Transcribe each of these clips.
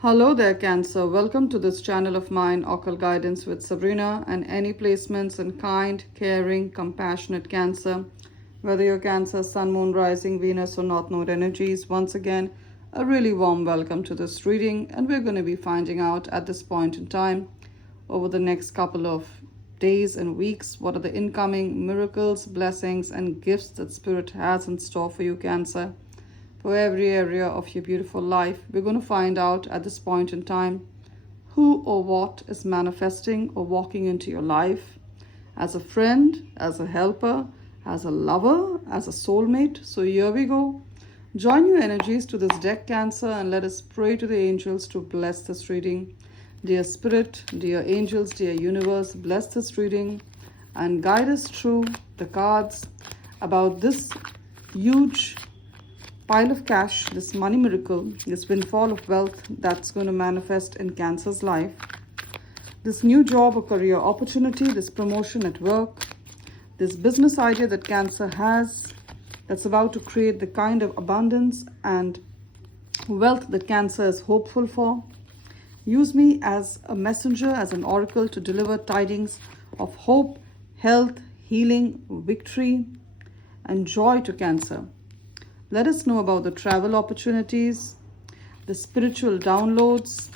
Hello there, Cancer. Welcome to this channel of mine, Occult Guidance with Sabrina, and any placements in kind, caring, compassionate Cancer. Whether you're Cancer, Sun, Moon, Rising, Venus, or North Node energies, once again, a really warm welcome to this reading, and we're going to be finding out at this point in time, over the next couple of days and weeks, what are the incoming miracles, blessings, and gifts that Spirit has in store for you, Cancer. For every area of your beautiful life, we're going to find out at this point in time who or what is manifesting or walking into your life as a friend, as a helper, as a lover, as a soulmate. So here we go. Join your energies to this deck, Cancer, and let us pray to the angels to bless this reading. Dear Spirit, dear angels, dear universe, bless this reading and guide us through the cards about this huge pile of cash, this money miracle, this windfall of wealth that's going to manifest in Cancer's life, this new job or career opportunity, this promotion at work, this business idea that Cancer has that's about to create the kind of abundance and wealth that Cancer is hopeful for. Use me as a messenger, as an oracle to deliver tidings of hope, health, healing, victory, and joy to Cancer. Let us know about the travel opportunities, the spiritual downloads,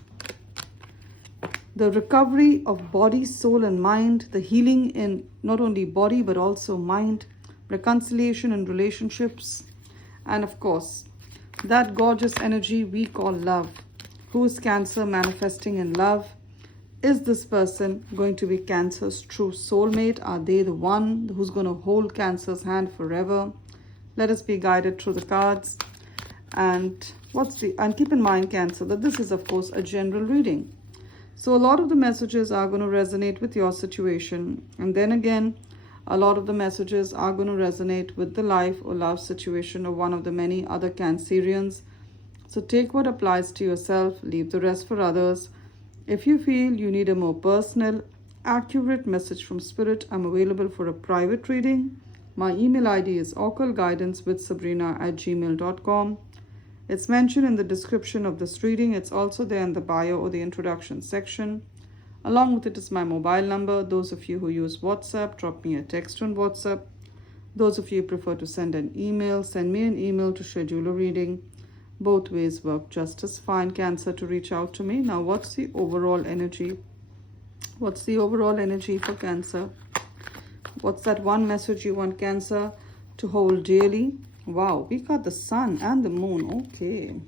the recovery of body, soul, and mind, the healing in not only body but also mind, reconciliation in relationships, and of course, that gorgeous energy we call love. Who is Cancer manifesting in love? Is this person going to be Cancer's true soulmate? Are they the one who's going to hold Cancer's hand forever? Let us be guided through the cards. And keep in mind, Cancer, that this is of course a general reading. So a lot of the messages are going to resonate with your situation. And then again, a lot of the messages are going to resonate with the life or love situation of one of the many other Cancerians. So take what applies to yourself, leave the rest for others. If you feel you need a more personal, accurate message from Spirit, I'm available for a private reading. My email ID is occultguidancewithsabrina@gmail.com. It's mentioned in the description of this reading. It's also there in the bio or the introduction section. Along with it is my mobile number. Those of you who use WhatsApp, drop me a text on WhatsApp. Those of you who prefer to send an email, send me an email to schedule a reading. Both ways work just as fine, Cancer, to reach out to me. Now, what's the overall energy? What's the overall energy for Cancer? What's that one message you want Cancer to hold dearly? Wow, we got the sun and the moon. Okay.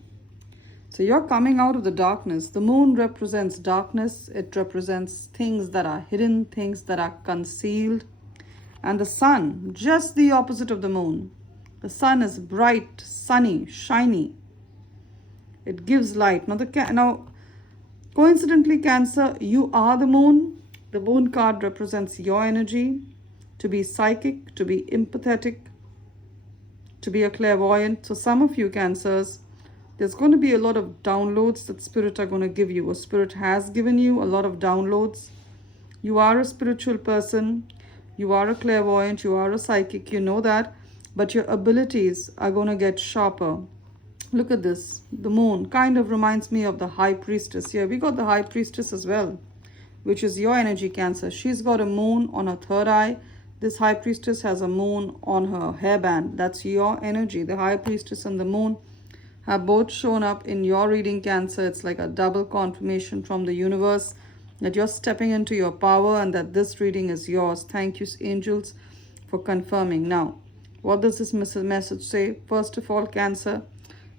So you're coming out of the darkness. The moon represents darkness. It represents things that are hidden, things that are concealed. And the sun, just the opposite of the moon. The sun is bright, sunny, shiny. It gives light. Now, coincidentally, Cancer, you are the moon. The moon card represents your energy. To be psychic, to be empathetic, to be a clairvoyant. So some of you Cancers, there's going to be a lot of downloads that Spirit are going to give you, or Spirit has given you a lot of downloads. You are a spiritual person, you are a clairvoyant, you are a psychic, you know that, but your abilities are going to get sharper. Look at this. The moon kind of reminds me of the High Priestess. Here we got the High Priestess as well, which is your energy, Cancer. She's got a moon on her third eye. This High Priestess has a moon on her hairband. That's your energy. The High Priestess and the moon have both shown up in your reading, Cancer. It's like a double confirmation from the universe that you're stepping into your power and that this reading is yours. Thank you, angels, for confirming. Now, what does this message say? First of all, Cancer,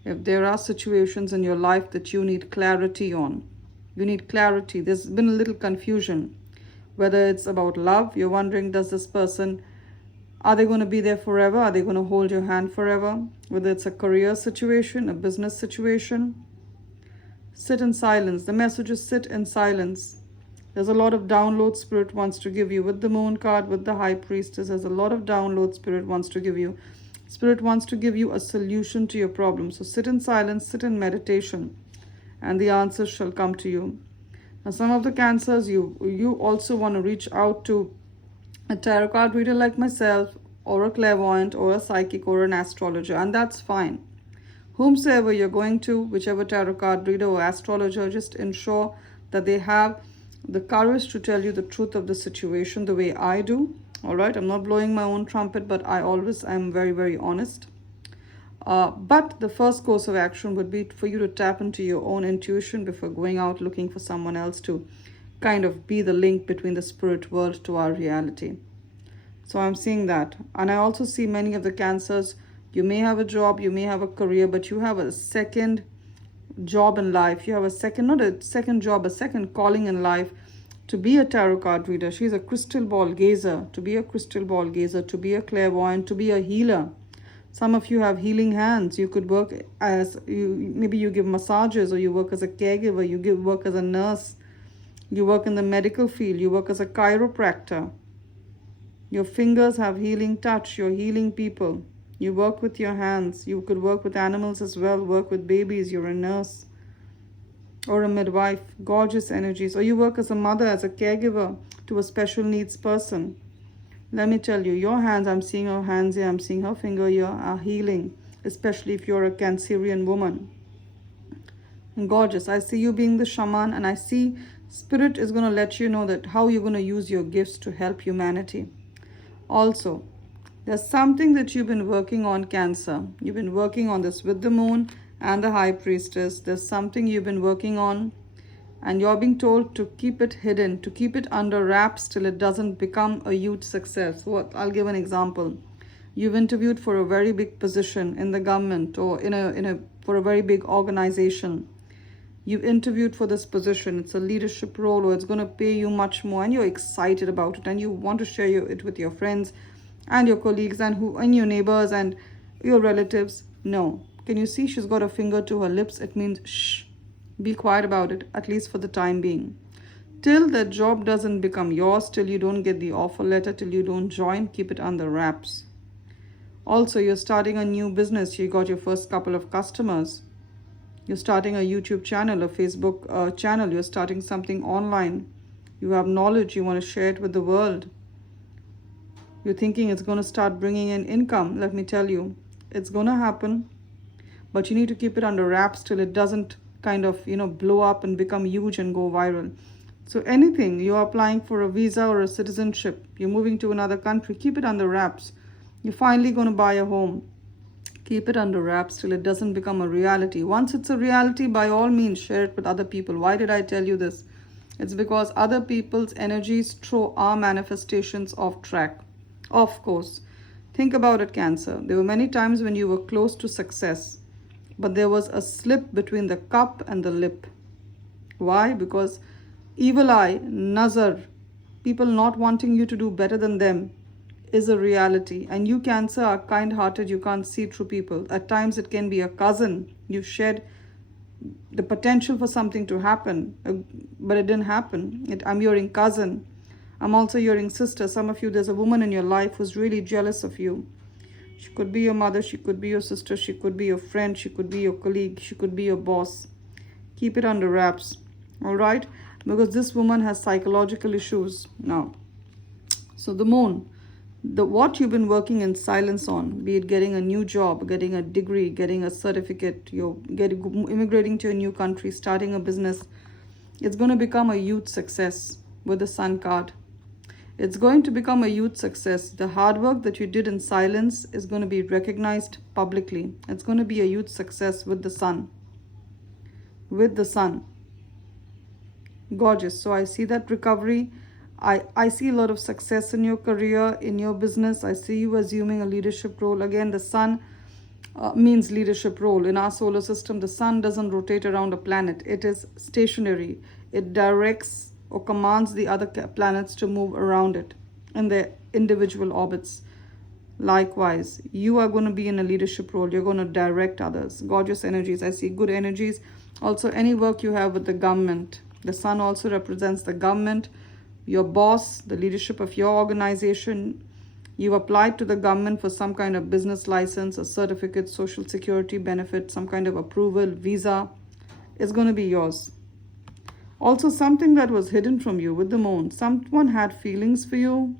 if there are situations in your life that you need clarity on, you need clarity. There's been a little confusion. Whether it's about love, you're wondering, does this person, are they going to be there forever? Are they going to hold your hand forever? Whether it's a career situation, a business situation, sit in silence. The message is sit in silence. There's a lot of download Spirit wants to give you. With the moon card, with the High Priestess, there's a lot of download Spirit wants to give you. Spirit wants to give you a solution to your problem. So sit in silence, sit in meditation, and the answers shall come to you. Now, some of the Cancers, you also want to reach out to a tarot card reader like myself, or a clairvoyant, or a psychic, or an astrologer, and that's fine. Whomsoever you're going to, whichever tarot card reader or astrologer, just ensure that they have the courage to tell you the truth of the situation the way I do. All right, I'm not blowing my own trumpet, but I am very, very honest. But the first course of action would be for you to tap into your own intuition before going out looking for someone else to kind of be the link between the spirit world to our reality. So I'm seeing that. And I also see many of the Cancers, you may have a job, you may have a career, but you have a second job in life. You have a second, not a second job, a second calling in life to be a tarot card reader. She's a crystal ball gazer, to be a crystal ball gazer, to be a clairvoyant, to be a healer. Some of you have healing hands. You could work as, maybe you give massages, or you work as a caregiver, you work as a nurse, you work in the medical field, you work as a chiropractor. Your fingers have healing touch, you're healing people. You work with your hands. You could work with animals as well, work with babies. You're a nurse or a midwife. Gorgeous energies. Or you work as a mother, as a caregiver to a special needs person. Let me tell you, your hands, I'm seeing her hands here, I'm seeing her finger here, are healing, especially if you're a Cancerian woman. And gorgeous. I see you being the shaman, and I see Spirit is going to let you know that how you're going to use your gifts to help humanity. Also, there's something that you've been working on, Cancer. You've been working on this with the Moon and the High Priestess. There's something you've been working on, and you're being told to keep it hidden, to keep it under wraps till it doesn't become a huge success. I'll give an example. You've interviewed for a very big position in the government or for a very big organization. You've interviewed for this position. It's a leadership role, or it's going to pay you much more, and you're excited about it, and you want to share it with your friends and your colleagues and your neighbors and your relatives. No. Can you see she's got a finger to her lips? It means shh, be quiet about it, at least for the time being. Till that job doesn't become yours, till you don't get the offer letter, till you don't join, keep it under wraps. Also, you're starting a new business. You got your first couple of customers. You're starting a YouTube channel, a Facebook channel. You're starting something online. You have knowledge. You want to share it with the world. You're thinking it's going to start bringing in income. Let me tell you, it's going to happen. But you need to keep it under wraps till it doesn't kind of, blow up and become huge and go viral. So anything, you're applying for a visa or a citizenship, you're moving to another country, keep it under wraps. You're finally going to buy a home. Keep it under wraps till it doesn't become a reality. Once it's a reality, by all means, share it with other people. Why did I tell you this? It's because other people's energies throw our manifestations off track. Of course. Think about it, Cancer. There were many times when you were close to success, but there was a slip between the cup and the lip. Why? Because evil eye, nazar, people not wanting you to do better than them, is a reality. And you, Cancer, are kind-hearted. You can't see through people. At times it can be a cousin. You shared the potential for something to happen, but it didn't happen. I'm hearing cousin. I'm also hearing sister. Some of you, there's a woman in your life who's really jealous of you. She could be your mother, she could be your sister, she could be your friend, she could be your colleague, she could be your boss. Keep it under wraps, all right? Because this woman has psychological issues now. So the Moon, what you've been working in silence on, be it getting a new job, getting a degree, getting a certificate, immigrating to a new country, starting a business, it's going to become a huge success with the Sun card. It's going to become a huge success. The hard work that you did in silence is going to be recognized publicly. It's going to be a huge success with the Sun. With the Sun. Gorgeous. So I see that recovery. I see a lot of success in your career, in your business. I see you assuming a leadership role. Again, the Sun means leadership role. In our solar system, the Sun doesn't rotate around a planet. It is stationary. It directs or commands the other planets to move around it in their individual orbits. Likewise, you are going to be in a leadership role. You're going to direct others. Gorgeous energies. I see good energies. Also, any work you have with the government. The Sun also represents the government, your boss, the leadership of your organization. You've applied to the government for some kind of business license, a certificate, social security benefit, some kind of approval, visa. It's going to be yours. Also, something that was hidden from you with the Moon. Someone had feelings for you,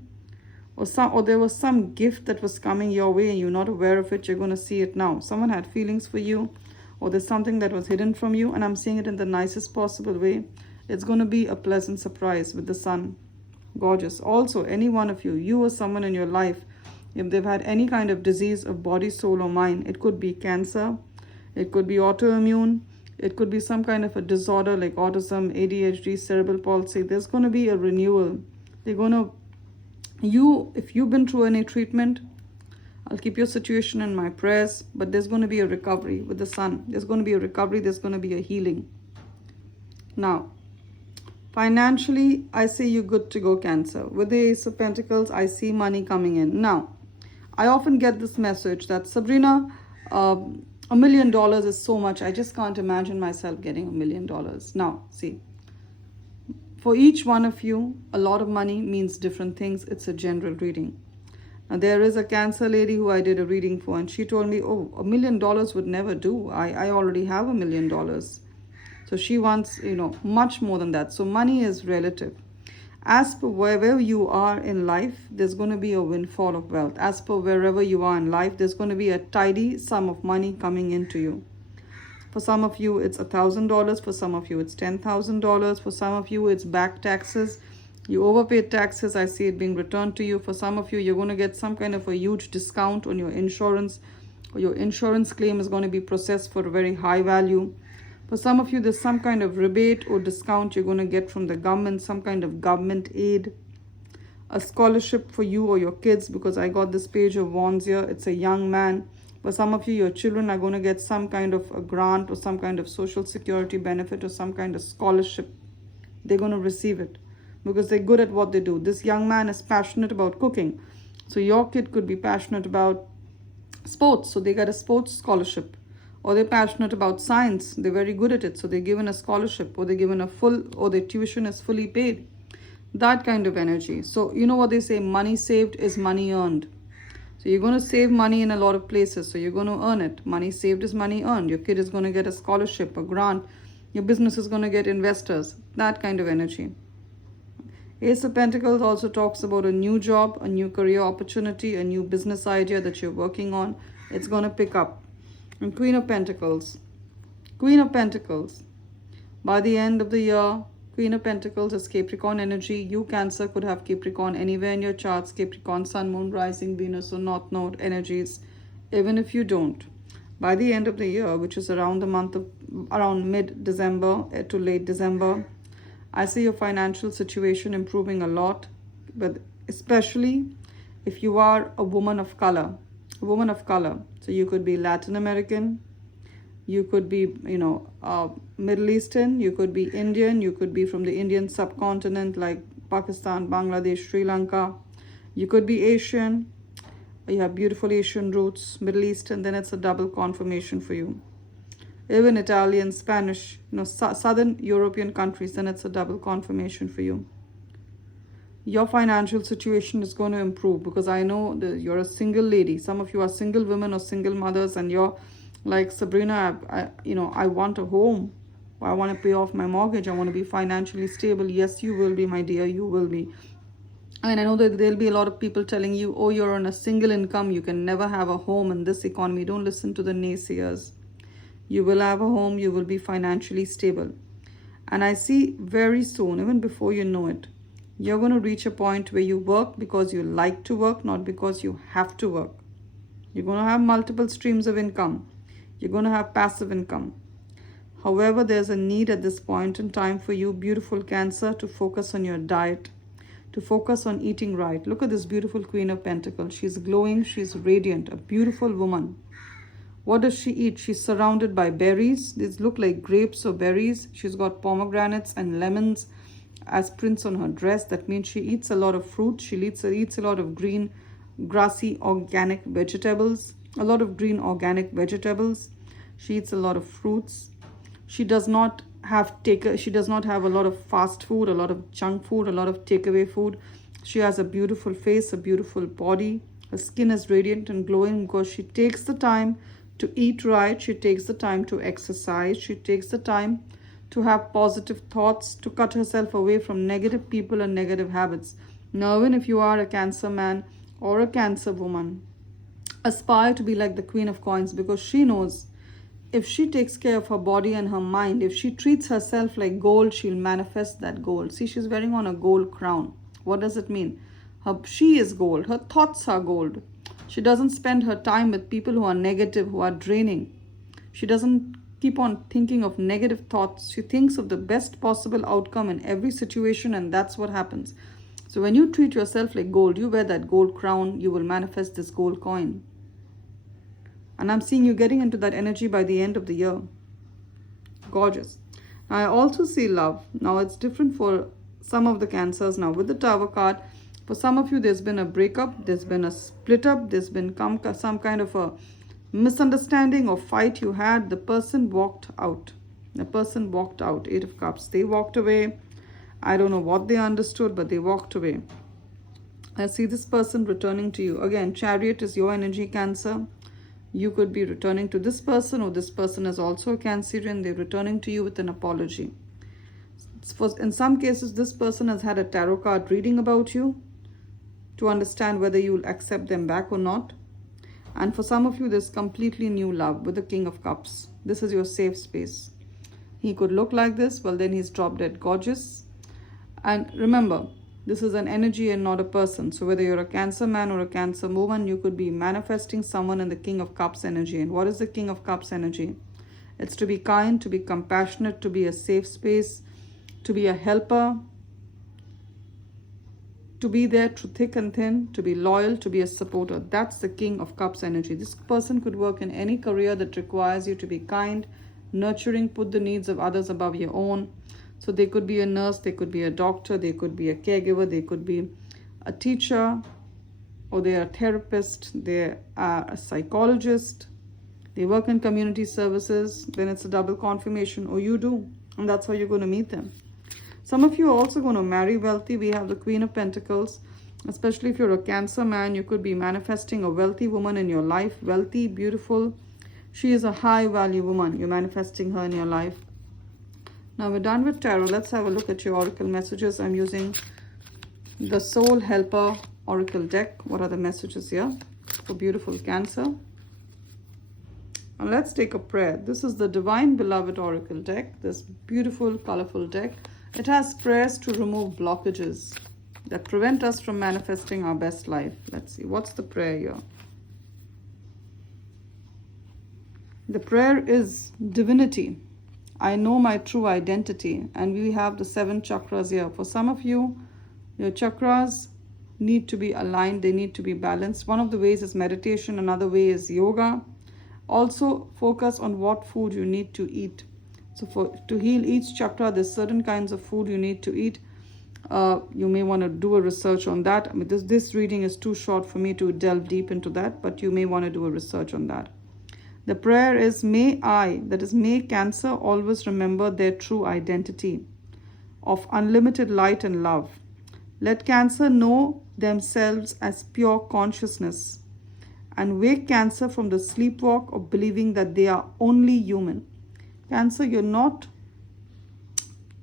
or there was some gift that was coming your way and you're not aware of it. You're going to see it now. Someone had feelings for you, or there's something that was hidden from you, and I'm saying it in the nicest possible way. It's going to be a pleasant surprise with the sun. Gorgeous. Also, any one of you or someone in your life, if they've had any kind of disease of body, soul, or mind, it could be cancer, it could be autoimmune, it could be some kind of a disorder like autism, ADHD, cerebral palsy. There's going to be a renewal. They're going to, if you've been through any treatment, I'll keep your situation in my prayers, but there's going to be a recovery with the sun. There's going to be a recovery. There's going to be a healing. Now, financially, I say you're good to go, Cancer. With the Ace of Pentacles, I see money coming in. Now, I often get this message that, Sabrina, $1 million is so much. I just can't imagine myself getting $1 million. Now, see, for each one of you, a lot of money means different things. It's a general reading. Now, there is a Cancer lady who I did a reading for, and she told me, oh, $1 million would never do. I already have $1 million. So she wants, much more than that. So money is relative. As per wherever you are in life, there's going to be a windfall of wealth. As per wherever you are in life, there's going to be a tidy sum of money coming into you. For some of you, it's $1,000. For some of you, it's $10,000. For some of you, it's back taxes. You overpaid taxes. I see it being returned to you. For some of you, you're going to get some kind of a huge discount on your insurance, or your insurance claim is going to be processed for a very high value. For some of you, there's some kind of rebate or discount you're going to get from the government, some kind of government aid, a scholarship for you or your kids, because I got this Page of Wands here. It's a young man. For some of you, your children are going to get some kind of a grant or some kind of social security benefit or some kind of scholarship. They're going to receive it because they're good at what they do. This young man is passionate about cooking. So your kid could be passionate about sports. So they get a sports scholarship. Or they're passionate about science. They're very good at it. So they're given a scholarship, or they're given a full, or their tuition is fully paid. That kind of energy. So you know what they say, money saved is money earned. So you're going to save money in a lot of places. So you're going to earn it. Money saved is money earned. Your kid is going to get a scholarship, a grant. Your business is going to get investors. That kind of energy. Ace of Pentacles also talks about a new job, a new career opportunity, a new business idea that you're working on. It's going to pick up. And Queen of Pentacles. Queen of Pentacles. By the end of the year, Queen of Pentacles is Capricorn energy. You, Cancer, could have Capricorn anywhere in your charts. Capricorn, Sun, Moon, Rising, Venus, or North Node energies. Even if you don't. By the end of the year, which is around mid-December to late December, I see your financial situation improving a lot. But especially if you are a woman of color. A woman of color. So you could be Latin American, you could be, Middle Eastern, you could be Indian, you could be from the Indian subcontinent like Pakistan, Bangladesh, Sri Lanka. You could be Asian, you have beautiful Asian roots, Middle Eastern, then it's a double confirmation for you. Even Italian, Spanish, Southern European countries, then it's a double confirmation for you. Your financial situation is going to improve because I know that you're a single lady. Some of you are single women or single mothers, and you're like, Sabrina, I want a home. I want to pay off my mortgage. I want to be financially stable. Yes, you will be, my dear. You will be. And I know that there'll be a lot of people telling you, oh, you're on a single income. You can never have a home in this economy. Don't listen to the naysayers. You will have a home. You will be financially stable. And I see very soon, even before you know it, you're going to reach a point where you work because you like to work, not because you have to work. You're going to have multiple streams of income. You're going to have passive income. However, there's a need at this point in time for you, beautiful Cancer, to focus on your diet, to focus on eating right. Look at this beautiful Queen of Pentacles. She's glowing. She's radiant, a beautiful woman. What does she eat? She's surrounded by berries. These look like grapes or berries. She's got pomegranates and lemons as prints on her dress. That means she eats a lot of fruit. She eats a lot of green, grassy, organic vegetables. A lot of green, organic vegetables. She eats a lot of fruits. She does not have a lot of fast food, a lot of junk food, a lot of takeaway food. She has a beautiful face, a beautiful body. Her skin is radiant and glowing because she takes the time to eat right. She takes the time to exercise. She takes the time to have positive thoughts, to cut herself away from negative people and negative habits. Now, even if you are a Cancer man or a Cancer woman, aspire to be like the Queen of Coins, because she knows if she takes care of her body and her mind, if she treats herself like gold, she'll manifest that gold. See, she's wearing on a gold crown. What does it mean? She is gold. Her thoughts are gold. She doesn't spend her time with people who are negative, who are draining. She doesn't keep on thinking of negative thoughts. She thinks of the best possible outcome in every situation, and that's what happens. So when you treat yourself like gold, you wear that gold crown, you will manifest this gold coin. And I'm seeing you getting into that energy by the end of the year. Gorgeous. Now, I also see love. Now, it's different for some of the Cancers. Now, with the Tower card, for some of you, there's been a breakup, there's been a split up, there's been some kind of a misunderstanding or fight you had. The person walked out. The person walked out. 8 of Cups. They walked away. I don't know what they understood, but they walked away. I see this person returning to you. Again, Chariot is your energy, Cancer. You could be returning to this person, or this person is also a Cancerian. They're returning to you with an apology. In some cases, this person has had a tarot card reading about you to understand whether you will accept them back or not. And for some of you, there's completely new love with the King of Cups. This is your safe space. He could look like this. Well, then he's drop dead gorgeous. And remember, this is an energy and not a person. So whether you're a Cancer man or a Cancer woman, you could be manifesting someone in the King of Cups energy. And what is the King of Cups energy? It's to be kind, to be compassionate, to be a safe space, to be a helper, to be there through thick and thin, to be loyal, to be a supporter. That's the King of Cups energy. This person could work in any career that requires you to be kind, nurturing, put the needs of others above your own. So they could be a nurse, they could be a doctor, they could be a caregiver, they could be a teacher, or they are a therapist, they are a psychologist, they work in community services. Then it's a double confirmation, or you do, and that's how you're going to meet them. Some of you are also going to marry wealthy. We have the Queen of Pentacles. Especially if you're a Cancer man, you could be manifesting a wealthy woman in your life. Wealthy, beautiful. She is a high value woman. You're manifesting her in your life. Now we're done with tarot. Let's have a look at your oracle messages. I'm using the Soul Helper Oracle deck. What are the messages here for beautiful Cancer? And let's take a prayer. This is the Divine Beloved Oracle deck. This beautiful, colorful deck. It has prayers to remove blockages that prevent us from manifesting our best life. Let's see. What's the prayer here? The prayer is Divinity. I know my true identity. And we have the 7 chakras here. For some of you, your chakras need to be aligned. They need to be balanced. One of the ways is meditation. Another way is yoga. Also, focus on what food you need to eat. So to heal each chakra, there's certain kinds of food you need to eat. You may want to do a research on that. I mean, this reading is too short for me to delve deep into that, but you may want to do a research on that. The prayer is, may Cancer always remember their true identity of unlimited light and love. Let Cancer know themselves as pure consciousness and wake Cancer from the sleepwalk of believing that they are only human. Cancer, you're not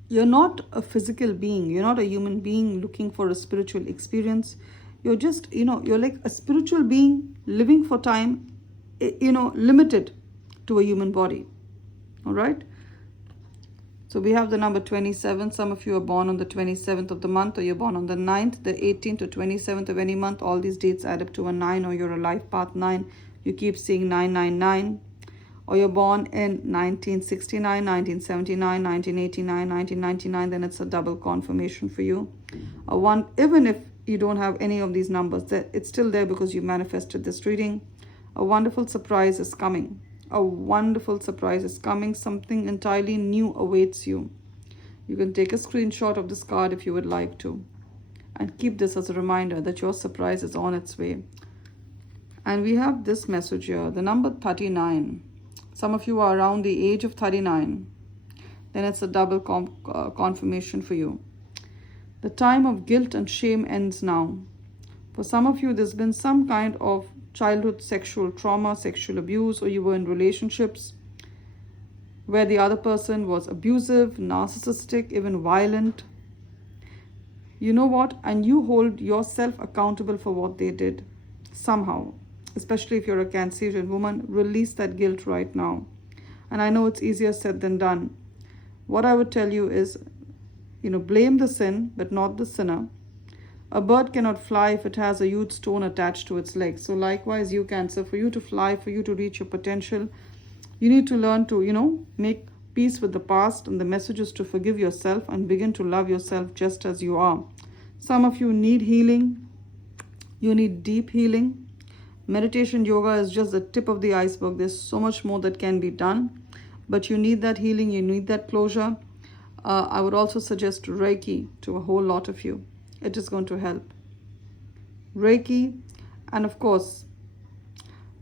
a physical being. You're not a human being looking for a spiritual experience. You're just, you're like a spiritual being living for time, limited to a human body. All right. So we have the number 27. Some of you are born on the 27th of the month, or you're born on the 9th, the 18th, or 27th of any month. All these dates add up to a 9, or you're a life path 9. You keep seeing 999. Or you're born in 1969, 1979, 1989, 1999, then it's a double confirmation for you. Even if you don't have any of these numbers, it's still there because you manifested this reading. A wonderful surprise is coming. A wonderful surprise is coming. Something entirely new awaits you. You can take a screenshot of this card if you would like to, and keep this as a reminder that your surprise is on its way. And we have this message here, the number 39. Some of you are around the age of 39. Then it's a double confirmation for you. The time of guilt and shame ends now. For some of you, there's been some kind of childhood sexual trauma, sexual abuse, or you were in relationships where the other person was abusive, narcissistic, even violent. You know what? And you hold yourself accountable for what they did somehow. Especially if you're a Cancerian woman, release that guilt right now. And I know it's easier said than done. What I would tell you is, blame the sin, but not the sinner. A bird cannot fly if it has a huge stone attached to its leg. So likewise, you Cancer, for you to fly, for you to reach your potential, you need to learn to, make peace with the past, and the message is to forgive yourself and begin to love yourself just as you are. Some of you need healing. You need deep healing. Meditation, yoga is just the tip of the iceberg. There's so much more that can be done, but you need that healing. You need that closure. I would also suggest Reiki to a whole lot of you. It is going to help. Reiki, and of course,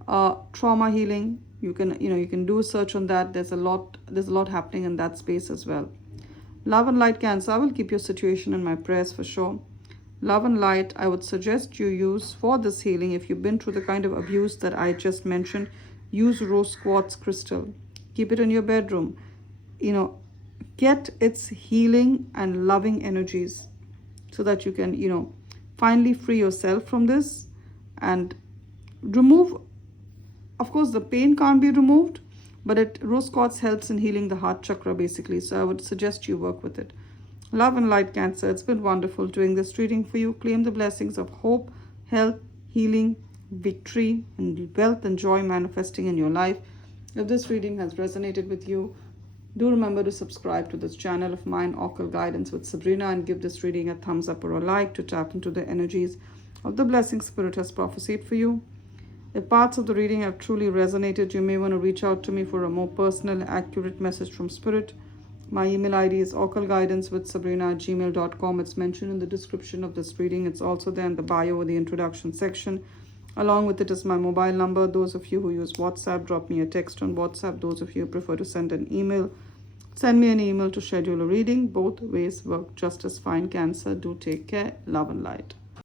trauma healing. You can do a search on that. There's a lot happening in that space as well. Love and light, Cancer, I will keep your situation in my prayers for sure. Love and light, I would suggest you use for this healing. If you've been through the kind of abuse that I just mentioned, use rose quartz crystal. Keep it in your bedroom. Get its healing and loving energies so that you can, finally free yourself from this and remove. Of course, the pain can't be removed, but rose quartz helps in healing the heart chakra basically. So I would suggest you work with it. Love and light, Cancer, it's been wonderful doing this reading for you. Claim the blessings of hope, health, healing, victory, and wealth and joy manifesting in your life. If this reading has resonated with you, do remember to subscribe to this channel of mine, Occult Guidance with Sabrina, and give this reading a thumbs up or a like to tap into the energies of the blessing Spirit has prophesied for you. If parts of the reading have truly resonated, you may want to reach out to me for a more personal, accurate message from Spirit. My email ID is occultguidancewithsabrina@gmail.com. It's mentioned in the description of this reading. It's also there in the bio or the introduction section. Along with it is my mobile number. Those of you who use WhatsApp, drop me a text on WhatsApp. Those of you who prefer to send an email, send me an email to schedule a reading. Both ways work just as fine, Cancer. Do take care. Love and light.